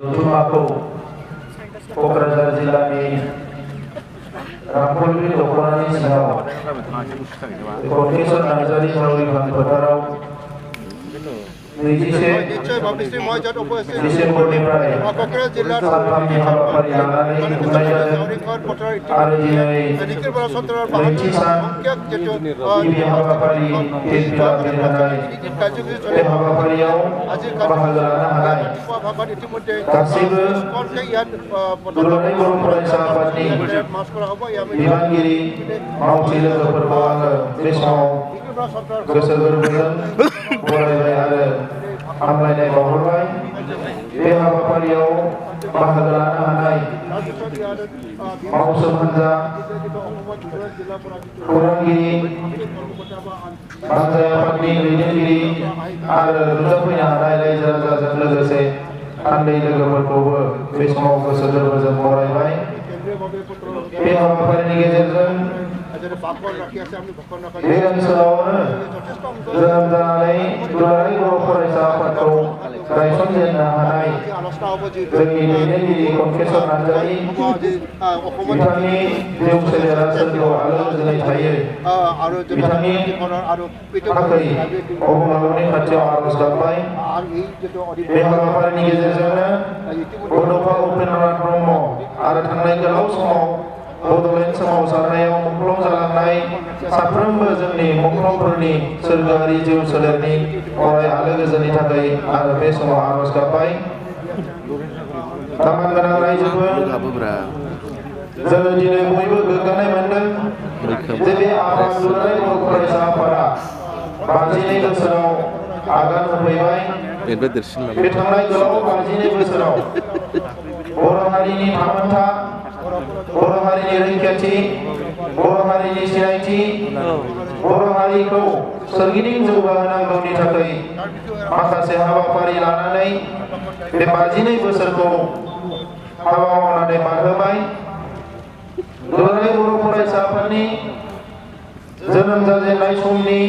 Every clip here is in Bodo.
जथुम्माखौ क'क्राझार जिल्लानि रांफलबिल दख'रानि सिङाव कनकेश्वर नार्जारि सावरिखान फोथाराव 21 डिसेम्बरनिफ्राय सानथामनि हाबाफारि लानानै खुंनाय जादों आरो दिनै नैथि सान गिबि हाबाफारि फिरफिला बिरहोनाय बे हाबाफारियाव बाहागो लानो हानाय गासैबो दुलाराय बर' फरायसा आफादनि बिबानगिरि मावथि लोगोफोरखौ आङो बे समाव गोसो गोरबोजों बरायबाय आरो हामलायनाय बावहरबाय। बे हाबाफारियाव बाहागो लानो हानाय मावसोम हान्जा खौरांगिरि हान्जा आफादनि दैदेनगिरि आरो नुजाफैनो हानाय रायजो राजाजों लोगोसे थान्दै लोगोफोरखौबो बे समाव गोसो गोरबोजों बरायबाय। बे हाबाफारिनि गेजेरजों बे ओनसोलावनो जोनोम जानानै दुलाराय बर' फरायसा आफादखौ गायसनजेननो हानाय जोंनि दैदेनगिरि कनकेश्वर नार्जारि बिथांनि जिउ सोलेरा सोरगोआव आलो गोजोनै थायो बिथांनि थाखाय अबंलावरिनि खाथियाव आर'ज गाबबाय। बे हाबाफारिनि गेजेरजोंनो बड'फा उपेन्द्रनाथ ब्रह्म आरो थांनाय गोलाव समाव बड'लेण्ड सोमावसारनायाव मुंख्लं जालांनाय साफ्रोमबो जोंनि मुंख्लंफोरनि सोरगोआरि जिउ सोलेरनि अराय आलो गोजोननि थाखाय आरो बे समाव आर'ज गाबबाय। तामान गोनां रायजोफोर, जोङो दिनै बयबो गोग्गानाय मोनदों जे बे आफाद दुलाराय बर' फरायसा आफादा 52 बोसोराव आगान होफैबाय। बे थांनाय गोलाव 52 बोसोराव बर' हारिनि थामोनथा, बर' हारिनि रैखाथि, बर' हारिनि सिनायथि, बर' हारिखौ सोरगिदिं जौगाहोनांगौनि थाखाय माखासे हाबाफारि लानानै बे 52 बोसोरखौ हाबा मावनानै बारहोबाय। दुलाराय बर' फरायसा आफादनि जोनोम जाजेननाय समनि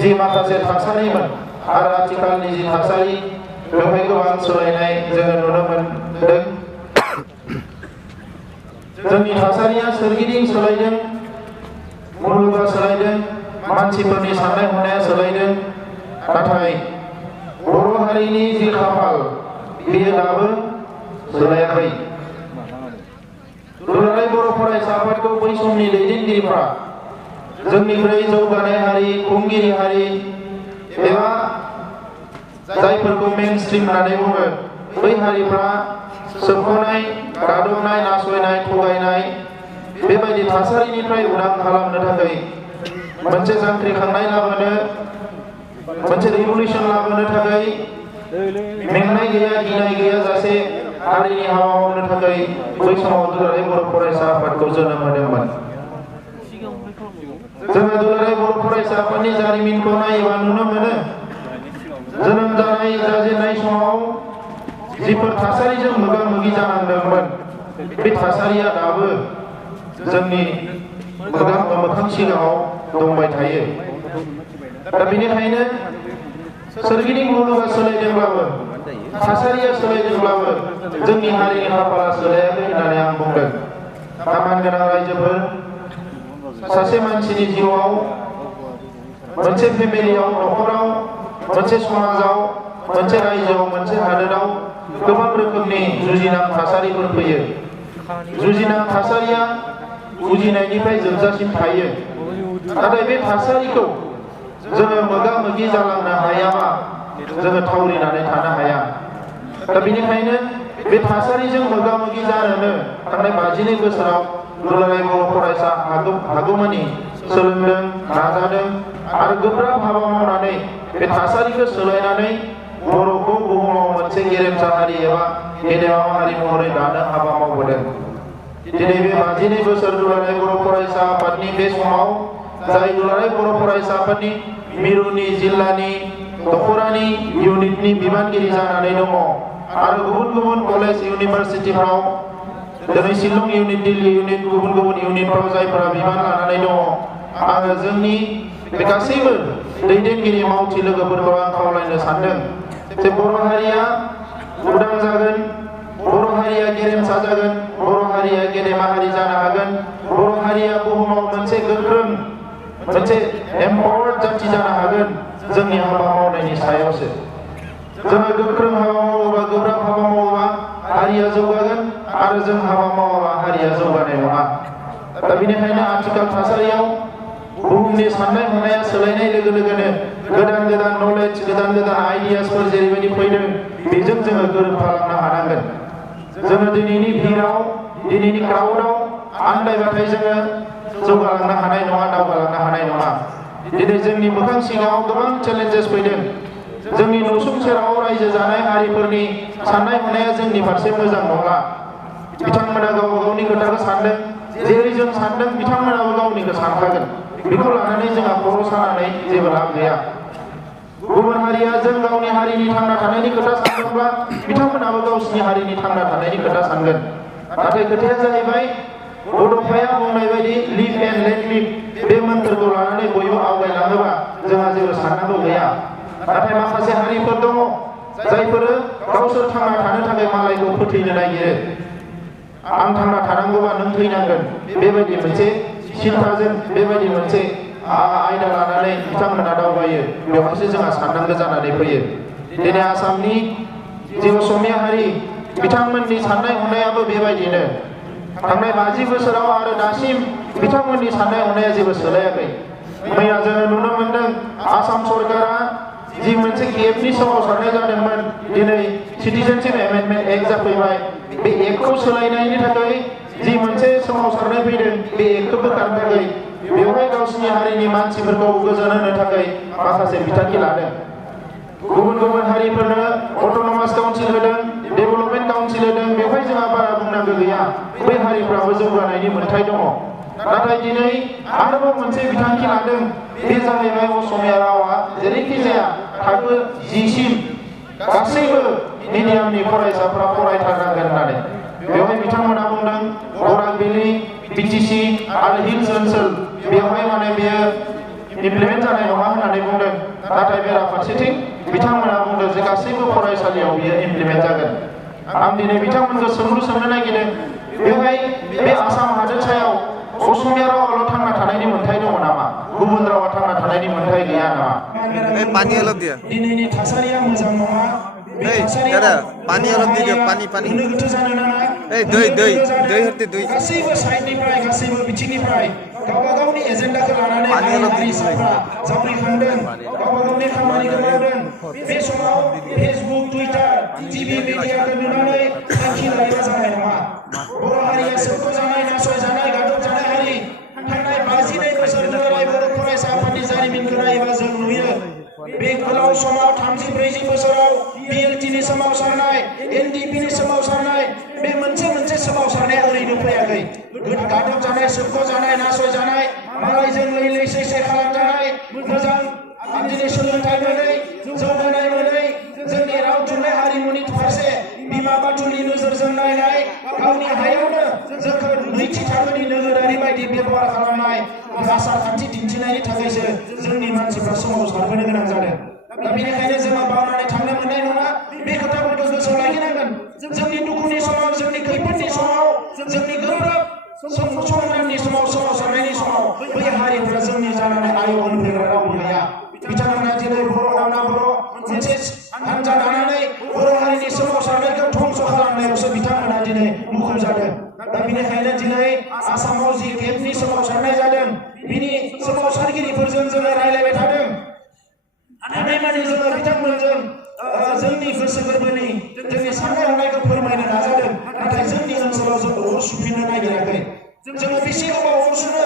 जि माखासे थासारिमोन आरो आथिखालनि जि थासारि बेवहाय गोबां सोलायनाय जोङो नुनो मोनदों। जोंनि थासारिया सोरगिदिं सोलायदों, मुलुगा सोलायदों, मानसिफोरनि साननाय हनाया सोलायदों, नाथाय बर' हारिनि जि खाफाल बेयो दाबो सोलायाखै। दुलाराय बर' फरायसा आफादखौ बै समनि दैदेनगिरिफ्रा जोंनिख्रुइ जौगानाय हारि, खुंगिरि हारि एबा जायफोरखौ मेनस्ट्रिम होननानै बुङो बै हारिफ्रा सोबख'नाय, गादबनाय, नासयनाय, थगायनाय बेबायदि थासारिनिफ्राय उदां खालामनो थाखाय मोनसे जांख्रिखांनाय लाबोनो, मोनसे रिभलिउसन लाबोनो थाखाय मेंनाय गैया, गिनाय गैयाजासे हारिनि हाबा मावनो थाखाय बै समाव दुलाराय बर' फरायसा आफादखौ जोनोम होदोंमोन। जोङो दुलाराय बर' फरायसा आफादनि जारिमिनखौ नायोबा नुनो मोनो जोनोम जाजेननाय समाव जिफोर थासारिजों मोगा मोगि जानांदोंमोन बे थासारिया दाबो जोंनि मोखां सिगाङाव दंबाय थायो। दा बेनिखायनो सोरगिदिं मुलुगा सोलायदोंब्लाबो, थासारिया सोलायदोंब्लाबो जोंनि हारिनि खाफाला सोलायाखै होननानै आं बुंदों। तामान गोनां रायजोफोर, सासे मानसिनि जिउआव, मोनसे फेमिलियाव, न'खराव, मोनसे समाजाव, मोनसे रायजोआव, मोनसे हादोराव गोबां रोखोमनि जुजिनां थासारिफोर फैयो। जुजिनां थासारिया उजिनायनिफ्राय जोबजासिम थायो। नाथाय बे थासारिखौ जोङो मोगा मोगि जालांनो हायाबा जोङो थावरिनानै थानो हाया। दा बेनिखायनो बे थासारिजों मोगा मोगि जानोनो थांनाय 52 बोसोराव दुलाराय बर' फरायसा हागौमानि सोलोंदों, नाजादों आरो गोब्राब हाबा मावनानै बे थासारिखौ सोलायनानै बर'खौ बुहुमाव मोनसे गेरेमसा हारि एबा गेदेमा हारि महरै दानो हाबा मावबोदों। दिनै बे 52 बोसोर दुलाराय बर' फरायसा आफादनि बे समाव जाय दुलाराय बर' फरायसा आफादनि मिरुनि, जिल्लानि, दख'रानि इउनिटनि बिबानगिरि जानानै दङ आरो गुबुन गुबुन कलेज इउनिभारसिटिफ्राव दिनै शिलं इउनिट, दिल्ली इउनिट, गुबुन गुबुन इउनिटफ्राव जायफोरा बिबान लानानै दङ, आङो जोंनि बे गासैबो दैदेनगिरि मावथि लोगोफोरखौ आं खावलायनो सानदों जे बर' हारिया उदां जागोन बर' हारिया गेरेमसा जागोन बर' हारिया गेदेमा हारि जानो हागोन बर' हारिया बुहुमाव मोनसे गोख्रों मोनसे एम्पावार्ड जाथि जानो हागोन जोंनि हाबा मावनायनि सायावसो जोङो गोख्रों हाबा मावोबा गोब्राब हाबा मावोबा हारिया जौगागोन आरो जों हाबा मावाबा हारिया जौगानाय नङा दा बेनिखायनो आथिखाल थासारियाव बुहुमनि साननाय हनाया सोलायनाय लोगो लोगोनो गोदान गोदान नलेज गोदान गोदान आइडियासफोर जेरैबायदि फैदों बेजों जोङो गोरोबफालांनो हानांगोन जोङो दिनैनि भिराव दिनैनि क्राउडआव आन्दायबाथाय जोङो जौगालांनो हानाय नङा दावगालांनो हानाय नङा दिनै जोंनि मोखां सिगाङाव गोबां चेलेन्जेस फैदों जोंनि नसुंसेराव रायजो जानाय हारिफोरनि साननाय हनाया जोंनि फारसे मोजां नङा बिथांमोना गावबा गावनि खोथाखौ सानदों जेरै जों सानदों बिथांमोनाबो गावनिखौ सानखागोन बेखौ लानानै जोंहा खर' सानानै जेबो लाब गैया गुबुन हारिया जों गावनि हारिनि थांना थानायनि खोथा सानदोंब्ला बिथांमोनाबो गावसिनि हारिनि थांना थानायनि खोथा सानगोन नाथाय खोथाया जाहैबाय बड'फाया बुंनाय बायदि लिभ एन्ड लेट लिभ बे मोन्थोरखौ लानानै बयबो आवगायलाङोबा जोंहा जेबो साननांगौ गैया नाथाय माखासे हारिफोर दङ जायफोरो गावसोर थांना थानो थाखाय मालायखौ फोथैनो नागिरो आं थांना थानांगौबा नों थैनांगोन बेबायदि मोनसे सिन्थाजों बेबायदि मोनसे आयदा लानानै बिथांमोना दावबायो बेवहायसो जोंहा साननांगौ जानानै फैयो दिनै आसामनि जे असमिया हारि बिथांमोननि साननाय हनायाबो बेबायदिनो थांनाय 50 बोसोराव आरो दासिम बिथांमोननि साननाय हनाया जेबो सोलायाखै मैया जोङो नुनो मोनदों आसाम सरकारा जि मोनसे गेपनि सोमावसारनाय जादोंमोन दिनै सिटिजेनशिप एमेन्डमेन्ट एक्ट जाफैबाय बे एक्टखौ सोलायनायनि थाखाय जि मोनसे सोमावसारनाय फैदों बे एक्टखौ बोखारनो थाखाय बेवहाय गावसिनि हारिनि मानसिफोरखौ गोजोन होनो थाखाय माखासे बिथांखि लादों गुबुन गुबुन हारिफोरनो अट'नमास काउन्सिल होदों डेभेलपमेन्ट काउन्सिल होदों बेवहाय जोंहा बारा बुंनांगौ गैया बै हारिफ्राबो जौगानायनि मोन्थाय दङ नाथाय दिनै आरोबाव मोनसे बिथांखि लादों बे जाहैबाय असमिया रावा जेरैखि जाया थाखो 10 सिम गासैबो मिडियामनि फरायसाफ्रा फरायथारनांगोन होननानै बेवहाय बिथांमोना बुंदों बराक भेलि बिटिसि आरो हिल्स ओनसोल बेवहाय माने बेयो इमप्लिमेन्ट जानाय नङा होननानै बुंदों नाथाय बेराफारसेथिं बिथांमोना बुंदों जे गासैबो फरायसालियाव बियो इमप्लिमेन्ट जागोन आं दिनै बिथांमोनखौ सोंनो नागिरदों बेवहाय बे आसाम हादोरसायाव असमिया रावाल' थांना थानायनि मोन्थाय दङ नामा गुबुन रावा थांना थानायनि मोन्थाय गैया नामा दिनैनि थासारिया मोजां नङा पानी अलग दीजिए पानी गासैबो साइडनिफ्राय गासैबो बिथिंनिफ्राय गावबा गावनि एजेन्डाखौ लानानै हारिसाफ्रा जावरिखांदों गावबा गावनि खामानिखौ मावदों बे समाव फेसबुक टुइटार टिभि मिडियाखौ नुनानै थांखि लायोबा जानाय नङा बर' हारिया सोबख'जानाय नासयजानाय गादबजानाय हारि थांनाय 52 बोसोर दुलाराय बर' फरायसा आफादनि जारिमिनखौ नायोबा जों नुयो बे गोलाव समाव 30-40 बोसोराव बिएलटिनि सोमावसारनाय एनडिपिनि सोमावसारनाय बे मोनसे सोमावसारनाया ओरैनो फैयाखै गादबजानाय सोबख'जानाय नासयजानाय मालायजों लैलै सैसै खालामजानाय मोजां दिनै सोलोंथाइ मोनै जौगानाय मोनै जोंनि राव थुनलाइ हारिमुनि फारसे बिमा बाथुलनि नोजोरजों नायनाय गावनि हायावनो जोंखौ नैथि थाखोनि नोगोरारि बायदि बेबहार खालामनाय आसार खान्थि दिन्थिनायनि थाखायसो जोंनि मानसिफ्रा सोमावसारबोनो गोनां जादों दा बेनिखायनो जोङो बावनानै थांनो मोननाय नङा बे खोथाफोरखौ गोसोआव लाखिनांगोन जोंनि दुखुनि समाव जोंनि खैफोदनि समाव जोंनि गोब्राब संग्रामनि समाव सोमावसारनायनि समाव बै हारिफ्रा जोंनि जानानै आय होनफैग्रा रावबो गैया बिथांमोना दिनै बर' गावना बर' मोनसे हान्जा दानानै बर' हारिनि सोमावसारनायखौ धंस खालामनायावसो बिथांमोना दिनै मुखुब जादों दा बेनिखायनो दिनै आसामाव जि गेपनि सोमावसारनाय जादों बिनि सोमावसारगिरिफोरजों जोङो रायलायबाय थादों हानायमानि जोङो बिथांमोनजों जोंनि गोसो गोरबोनि जोंनि साननाय हनायखौ फोरमायनो नाजादों नाथाय जोंनि ओनसोलाव जों अर सुफिननो नागिराखै जोङो बेसे गोबाव अर सुनो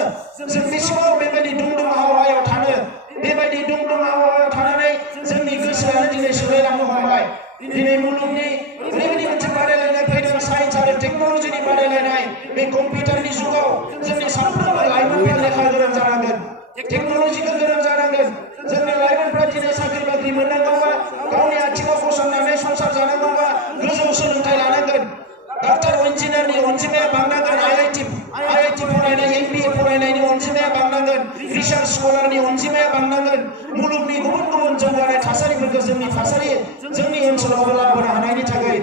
जों बेसेबां बेबायदि दुंदुं आबहावायाव थानो बेबायदि दुंदुं आबहावायाव थानानै जोंनि गोसोआनो दिनै सोलायलांनो हमबाय दिनै मुलुगनि ओरैबायदि मोनसे बादायलायनाय फैदों साइन्स आरो टेक्न'लजिनि बादायलायनाय बे कम्पिउटारनि जुगाव जोंनि साफ्रोमबो लाइमोनफ्रा लेखा गोरों जानांगोन टेक्न'लजिखौ गोरों जानांगोन जोंनि लाइमोनफ्रा दिनै साख्रि बाख्रि मोननांगौबा गावनि आथिङाव गसंनानै संसार जानांगौबा गोजौ सोलोंथाइ लानांगोन डाक्टर इन्जिनियारनि अनजिमाया बांनांगोन आईआईटी फरायनाय एमबिए फरायनायनि अनजिमाया बांनांगोन रिसार्च स्कलारनि अनजिमाया बांनांगोन मुलुगनि गुबुन गुबुन जौगानाय थासारिफोरखौ जोंनि ओनसोलावबो लाबोनो हानायनि थाखाय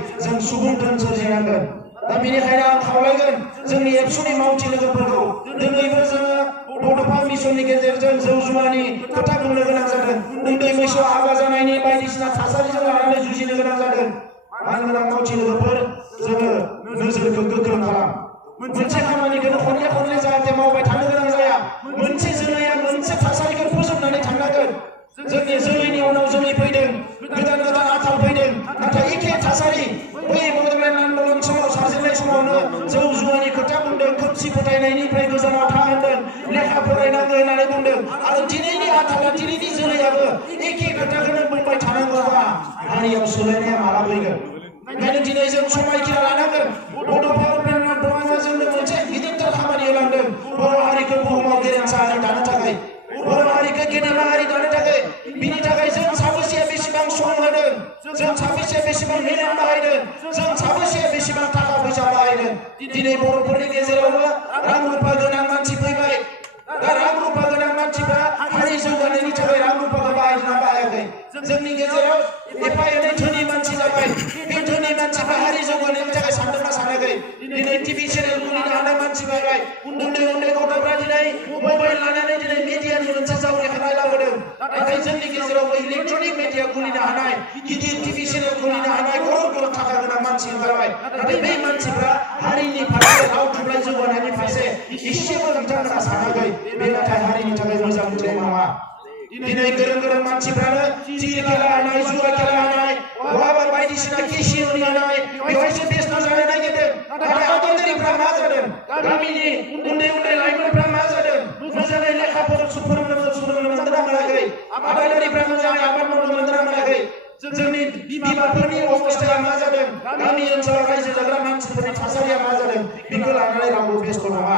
धोन सोरजिनांगोन दा बेनिखायनो आं खावलायगोन जोंनि एबसुनि मावथि लोगोफोरखौ दिनैबो जोङो बड'फा मिसननि गेजेरजों जौ जुवानि खोथा बुंनो गोनां जादों उन्दै बैसोआव हाबा जानायनि बायदिसिना थासारिजों लानानै जुजिनो गोनां जादों मानगोनां मावथि लोगोफोर जोङो नोजोरखौ गोख्रों खालाम मोनसे खामानिखौनो खनले खनले जाहाथे मावबाय थानो गोनां जाया मोनसे जोलैया मोनसे थासारिखौ फोजोबनानै थांनांगोन जोंनि जोलैनि उनाव जोलै फैदों गोदान गोदान आथाल फैदों नाथाय एखे थासारि बै बड'लेण्ड आन्दलन समाव साजेननाय समावनो जौ जुवानि खोथा बुंदों खोमसि फोथायनायनिफ्राय गोजानाव था होनदों लेखा फरायनांगौ होननानै बुंदों आरो दिनैनि आथाला दिनैनि जोलैयाबो एखे खोथाखौनो बुंबाय थानांगौबा हारियाव सोलायनाया माला फैगोन ओंखायनो दिनै जों समायखिरा लानांगोन बड'फा उपेन्द्र ब्रह्मआ जोंनो मोनसे गिदिरथार खामानि होलांदों बर' हारिखौ बुहुमाव गेरेमसा हारि दानो थाखाय बर' हारिखौ गेदेमा हारि दानो थाखाय बिनि थाखाय जों साबेसेया बेसेबां सम होदों जों साबेसेया बेसेबां मेलेम बाहायदों जों साबेसेया बेसेबां थाखा फैसा बाहायदों दिनै बर'फोरनि गेजेरावबो रां रुफा गोनां मानसि फैबाय दा रां रुफा गोनां मानसिफ्रा हारि जौगानायनि थाखाय रां रुफाखौ बाहायना बाहायाखै जोंनि गेजेराव एफा एनै धोनि मानसि जाबाय बे धोनि मानसिफ्रा हारि जौगानायनि थाखाय सानदोंना सानाखै दिनै टिभि चेनेल खुलिनो हानाय मानसि फैबाय उन्दै उन्दै गथ'फ्रा दिनै मबाइल लानानै दिनै मिडियानि मोनसे जावरिखानाय लाबोदों नाथाय जोंनि गेजेराव इलेक्ट्रनिक मिडिया खुलिनो हानाय गिदिर टिभि चेनेल खुलिनो हानाय गरम थाखा गोनां मानसि ओंखारबाय नाथाय बै मानसिफ्रा हारिनि फारसे राव थुनलाइ जौगानायनि फारसे एसेबो बिथांमोना सानाखै बे नाथाय हारिनि थाखाय मोजां मोननाय नङा दिनै गोरों गोरों मानसिफ्रानो थिर खेला होनाय जुवा खेला होनाय बहाबा बायदिसिना केसिय'नि होनाय बेवहायसो बेस्थ' जानो नागिरदों नाथाय आबादारिफ्रा मा जादों गामिनि उन्दै उन्दै लाइमोनफ्रा मा जादों मोजाङै लेखाफोर फोरोंनो मोनदोंना मोनाखै आबादारिफ्रा मोजाङै आबाद मावनो मोनदोंना मोनाखै जोंनि बिमाफोरनि अबस्थाया मा जादों गामि ओनसोलाव रायजो जाग्रा मानसिफोरनि थासारिया मा जादों बेखौ लानानै रावबो बेस्थ' नङा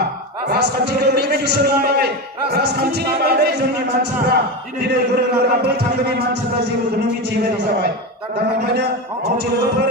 राजखान्थिखौ ओरैबायदि सोलोंबाय राजखान्थिनि बागै जोंनि मानसिफ्रा दिनै गोरों गोरा बै थाखोनि मानसिफ्रा जेबोखौनो मिथियै बायदि जाबाय दा ओंखायनो मावथि लोगोफोर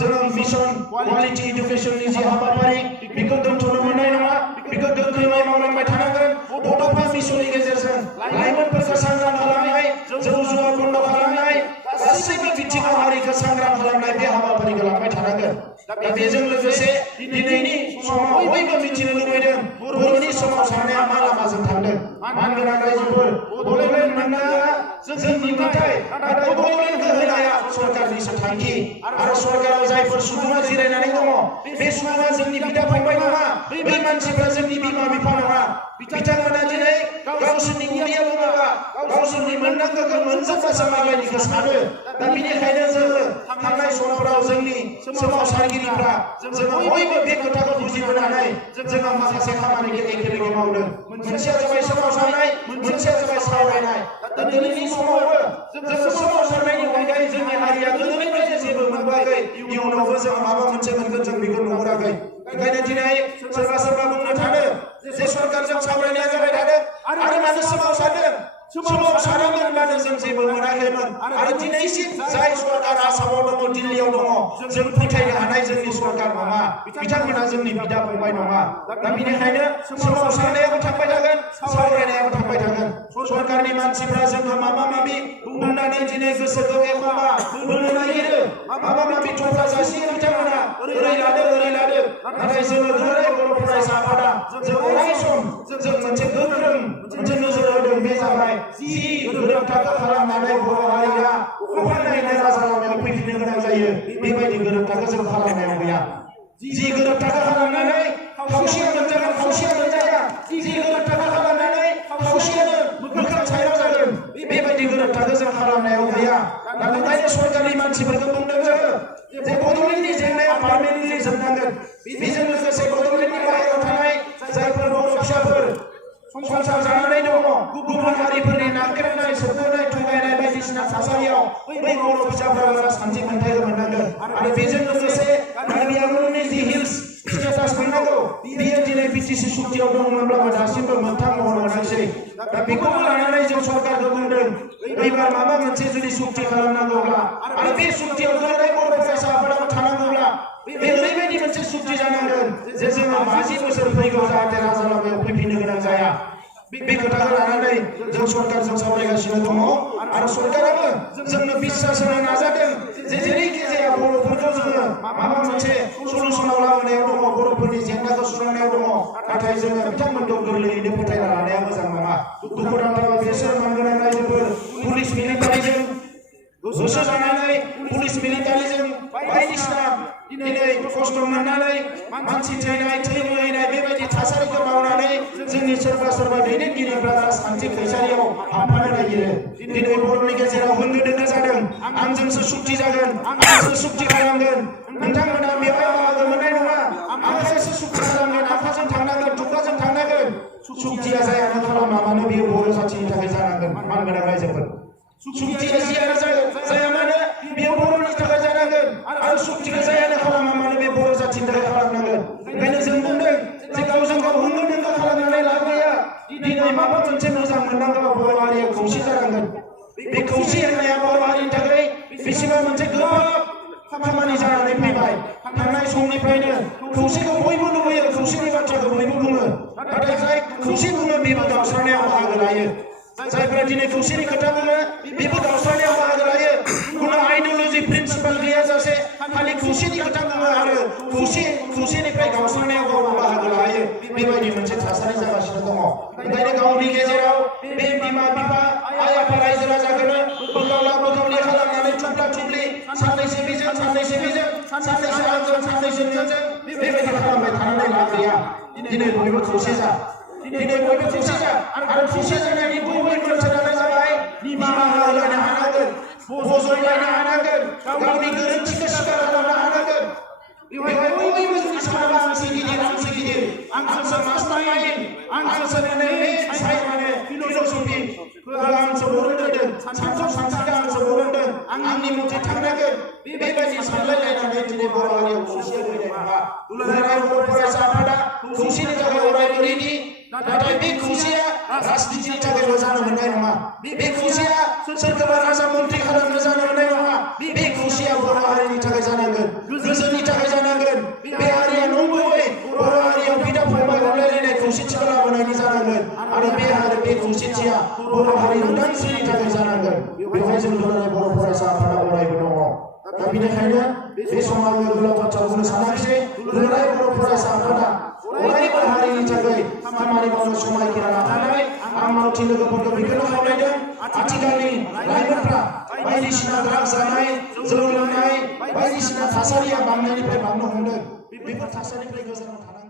जोङो मिशन क्वालिटि इडुकेसननि जे हाबाफारि बेखौ दोनथ'नो मोननाय नङा बेखौ गोख्रोङै मावलांबाय थानांगोन बड'फा मिशननि गेजेरजों लाइमोनफोरखौ सांग्रां खालामनाय जौ जुवा बन्द खालामनाय गासैबो बिथिङाव हारिखौ सांग्रां खालामनाय बे हाबाफारिखौ लांबाय थानांगोन दा बेजों लोगोसे दिनैनि समाव बयबो मिथिनो लुबैदों बर'नि सोमावसारनाया मा लामाजों थांदों मानगोनां रायजोफोर बड'लेण्ड मोननांगौआ जोंनि मोन्थाय नाथाय बड'लेण्डखौ होनाया सरकारनिसो थांखि आरो सरकाराव जायफोर सुबुङा जिरायनानै दङ बे सुबुङा जोंनि बिदा फंबाय नङा बै मानसिफ्रा जोंनि बिमा बिफा नङा बिथांमोना दिनै गावसोरनि उदैयाव दङबा गावसोरनि मोननांगौखौ मोनजोबबासो मालायनिखौ सानो दा बेनिखायनो जोङो थांनाय समफोराव जोंनि सोमावसारगिरिफ्रा जोङो बयबो बे खोथाखौ बुजिबोनानै जोङो माखासे खामानिखौ एखेलगे मावदों मोनसेया जाबाय सोमावसारनाय मोनसेया जाबाय सावरायनाय दा दिनैनि समावबो जोङो सोमावसारनायनि अनगायै जोंनि हारिया गोदोनिफ्रायनो जेबो मोनबोआखै इयुनावबो जों माबा मोनसे मोनगोन जों बेखौ नुहुराखै ओंखायनो दिनै सोरबा सोरबा बुंनो थानो जे सरकारजों सावरायनाया जाबाय थादों आरो मानो सोमावसारदों सोमावसारामोनब्लानो जों जेबो मोनाखैमोन आरो दिनैसिम जाय सरकार आसामाव दङ दिल्लीयाव दङ जों फोथायनो हानाय जोंनि सरकार नङा बिथांमोना जोंनि बिदा फंबाय नङा दा बेनिखायनो सोमावसारनायाबो थांबाय थागोन सावरायनायाबो थांबाय थागोन सरकारनि मानसिफ्रा जोंखौ माबा माबि बुंनानै दिनै गोसोखौ एखनबा बोनो नागिरो माबा माबि थफ्ला जासियो बिथांमोना ओरै लादो नाथाय जोङो दुलाराय बर' फरायसा आफादा जों अराय सम जों मोनसे गोख्रों मोनसे नोजोर होदों बे जाबाय जि गोरोबथाखौ खालामनानै बर' हारिया अखानायैनो राजा लामायाव फैफिननो गोनां जायो बेबायदि गोरोबथाखौ जों खालामनायाव गैया जि गोरोबथाखौ खालामनानै खावसेया मोनजागोन खावसेया मोनजाया जि गोरोबथाखौ खालामनानै खावसेयानो मोखां सायाव जागोन बेबायदि गोरोबथाखौ जों खालामनायाव गैया दा ओंखायनो सरकारनि मानसिफोरखौ बुंदों जोङो जे बड'लेण्डनि जेंनाया पार्मानेन्टलि जोबनांगोन बेजों लोगोसे बड'लेण्डनि बाहेरायाव थानाय जायफोर बर' फिसाफोर संसार जानानै दङ गुबुन हारिफोरनि नाख्रेबनाय सोबनाय थगायनाय बायदिसिना थासारियाव बै बर' फिसाफोरा राजखान्थि मोनथायखौ मोननांगोन आरो बेजों लोगोसे कार्बि आंलंनि जि हिल्स स्टेटास मोननांगौ बियो दिनै बिटिसि सुक्तियाव दंमोनब्लाबो दासिमबो मोनथाम महर मोनाखिसै दा बेखौबो लानानै जों सरकारखौ बुंदों एबार माबा मोनसे जुदि सुक्ति खालामनांगौब्ला आरो बे सुक्तियाव दुलाराय बर' फरायसा आफादाबो थानांगौब्ला बे ओरैबायदि मोनसे सुक्ति जानांगोन जे जोङो 50 बोसोर फैगौ जाहाथे राजा लामायाव फैफिननो गोनां जाया बे खोथाखौ लानानै जों सरकारजों सावरायगासिनो दङ आरो सरकाराबो जोंनो बिश्वास होनो नाजादों जे जेरैखि जाया बर'फोरखौ जोङो माबा मोनसे सलुसनाव लाबोनायाव दङ बर'फोरनि जेंनाखौ सुस्रांनायाव दङ नाथाय जोङो बिथांमोनखौ गोरलैयैनो फोथायना लानाया मोजां नङा दुखु नांथाव बिसोर मानगोनां रायजोफोर पुलिस मिलिटारिजों होसोजानानै पुलिस मिलिटारिजों बायदिसिना दिनै खस्थ' मोननानै मानसि थैनाय थै बोहैनाय बेबायदि थासारिखौ मावनानै जोंनि सोरबा दैदेनगिरिफ्रा राजखान्थि खैसारियाव हाबफानो नागिरो दिनै बर'नि गेजेराव होंगो दोंगो जादों आंजोंसो सुक्ति जागोन आंसो सुक्ति खालामगोन नोंथांमोना बेवहाय बाहागो मोननाय नङा आंखासो सुक्ति खालामगोन आंखाजों थांनांगोन थुख्राजों थांनांगोन सुक्तिया जायानो खालामा मानो बेयो बर' जाथिनि थाखाय जानांगोन मानगोनां रायजोफोर सुक्तिया जियानो जाया मानो बेयो बर'नि थाखाय जानांगोन आरो सुक्तिखौ जायानो खालामा मानो बे बर' जाथिनि थाखाय खालामनांगोन ओंखायनो जों बुंदों जे गावजों गाव होंगो दोंगो खालामनानै लाब गैया दिनै माबा मोनसे मोजां मोननांगौबा बर' हारिया खौसे जानांगोन बे खौसे होननाया बर' हारिनि थाखाय बेसेबां मोनसे गोब्राब खामानि जानानै फैबाय थांनाय समनिफ्रायनो खौसेखौ बयबो लुबैयो खौसेनि बाथ्राखौ बयबो बुङो नाथाय जाय खौसे बुङो बेबो गावस्रानायाव बाहागो लायो जायफोरा दिनै खौसेनि खोथा बुङो बेबो गावस्रानायाव बाहागो लायो खुनु आइडिय'लजि प्रिन्सिपाल गैयाजासे खालि खौसेनि खोथा बुङो आरो खौसेनिफ्राय गावस्रानायाव गावबो बाहागो लायो बेबायदि मोनसे थासारि जागासिनो दङ ओंखायनो गावनि गेजेराव बे बिमा बिफा आइ आफा रायजो राजाखौनो बोखावला बोखावलि खालामनानै थुब्ला थुब्लि साननैसो बेजों साननैसो बेजों साननैसो आंजों साननैसो नोंजों बेबायदि खालामबाय थानानै लाब गैया दिनै बयबो खौसे जा दिनै बयबो खौसे जा आरो खौसे जानायनि गुबै मोनसेयानो जाबाय निमाहा होलायनो हानांगोन बजबलायनो हानांगोन गावनि गोरोन्थिखौ स्वीकार खालामनो हानांगोन बेवहाय बयबो जुदि सानोबा आंसो गिदिर आंसो मास्टार माइन्ड आंसो बे माने फिल'सफि आंसो बरनदों सानस्रिखौ आंसो बरनदों आंनि मथे थांनांगोन बेबायदि सानलायलायनानै दिनै बर' हारियाव खौसे फैनाय नङा दुलाराय बर' फरायसा आफादा खौसेनि थाखाय अरायबो रेडि नाथाय बे खौसेया राजनितिनि थाखायल' जानो मोननाय नङा बे खौसेया सोरखौबा राजा मन्त्रि खालामनो जानो मोननाय नङा बे खौसेया बर' हारिनि थाखाय जानांगोन गोजोननि थाखाय जानांगोन बे हारिया नंगुबै बर' हारियाव बिदा फंबाय अनलायलायनाय खौसेथिखौ लाबोनायनि जानांगोन आरो बे खौसेथिया बर' हारि उदांस्रिनि थाखाय जानांगोन बेवहाय जों दुलाराय बर' फरायसा आफादा अरायबो दङ दा बेनिखायनो बे समाव आङो गोलाव बाथ्रा बुंनो सानाखिसै दुलाराय बर' फरायसा आफादा अरायबो हारिनि थाखाय खामानि मावनो समायखिरा लानानै आं मावथि लोगोफोरखौ बेखौनो खावलायदों आथिखालनि लाइमोनफ्रा बायदिसिना द्राग्स जानाय जौ लोंनाय बायदिसिना थासारिया बांनायनिफ्राय बांनो हमदों बेफोर थासारिनिफ्राय गोजानाव थानाय